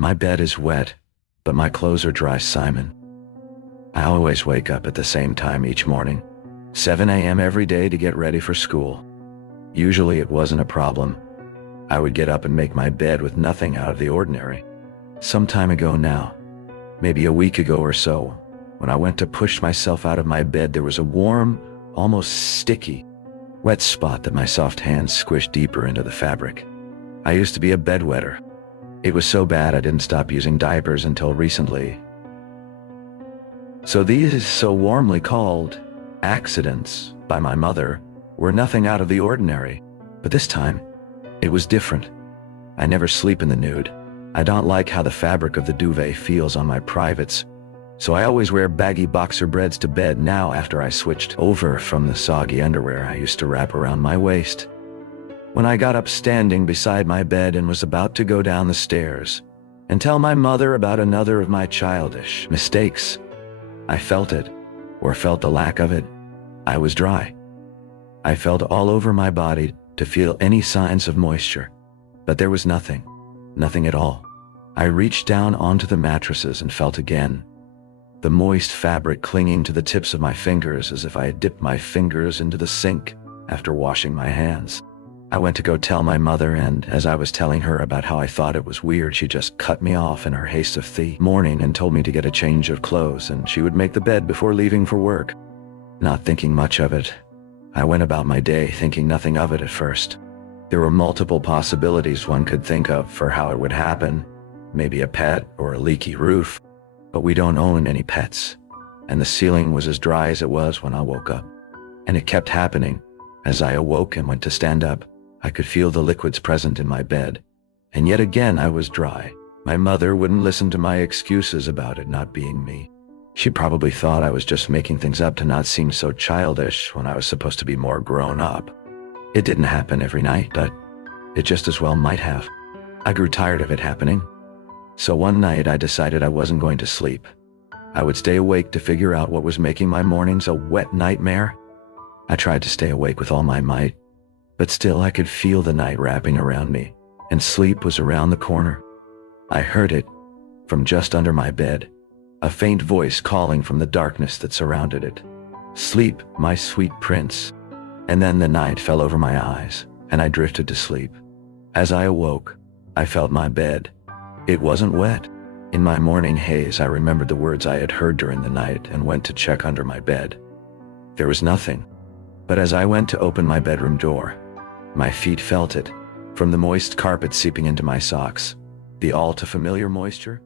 My bed is wet, but my clothes are dry, Simon. I always wake up at the same time each morning, 7 a.m. every day to get ready for school. Usually it wasn't a problem. I would get up and make my bed with nothing out of the ordinary. Some time ago now, maybe a week ago or so, when I went to push myself out of my bed, there was a warm, almost sticky, wet spot that my soft hands squished deeper into the fabric. I used to be a bedwetter. It was so bad I didn't stop using diapers until recently. So these so warmly called accidents by my mother were nothing out of the ordinary. But this time, it was different. I never sleep in the nude. I don't like how the fabric of the duvet feels on my privates, so I always wear baggy boxer briefs to bed now after I switched over from the soggy underwear I used to wrap around my waist. When I got up standing beside my bed and was about to go down the stairs and tell my mother about another of my childish mistakes, I felt it, or felt the lack of it. I was dry. I felt all over my body to feel any signs of moisture, but there was nothing at all. I reached down onto the mattresses and felt again, the moist fabric clinging to the tips of my fingers as if I had dipped my fingers into the sink after washing my hands. I went to go tell my mother, and as I was telling her about how I thought it was weird, she just cut me off in her haste of the morning and told me to get a change of clothes and she would make the bed before leaving for work. Not thinking much of it, I went about my day thinking nothing of it at first. There were multiple possibilities one could think of for how it would happen. Maybe a pet or a leaky roof, but we don't own any pets. And the ceiling was as dry as it was when I woke up. And it kept happening. As I awoke and went to stand up, I could feel the liquids present in my bed. And yet again I was dry. My mother wouldn't listen to my excuses about it not being me. She probably thought I was just making things up to not seem so childish when I was supposed to be more grown up. It didn't happen every night, but it just as well might have. I grew tired of it happening. So one night I decided I wasn't going to sleep. I would stay awake to figure out what was making my mornings a wet nightmare. I tried to stay awake with all my might, but still I could feel the night wrapping around me, and sleep was around the corner. I heard it from just under my bed, a faint voice calling from the darkness that surrounded it. "Sleep, my sweet prince." And then the night fell over my eyes, and I drifted to sleep. As I awoke, I felt my bed. It wasn't wet. In my morning haze, I remembered the words I had heard during the night and went to check under my bed. There was nothing. But as I went to open my bedroom door, my feet felt it, from the moist carpet seeping into my socks, the all too familiar moisture.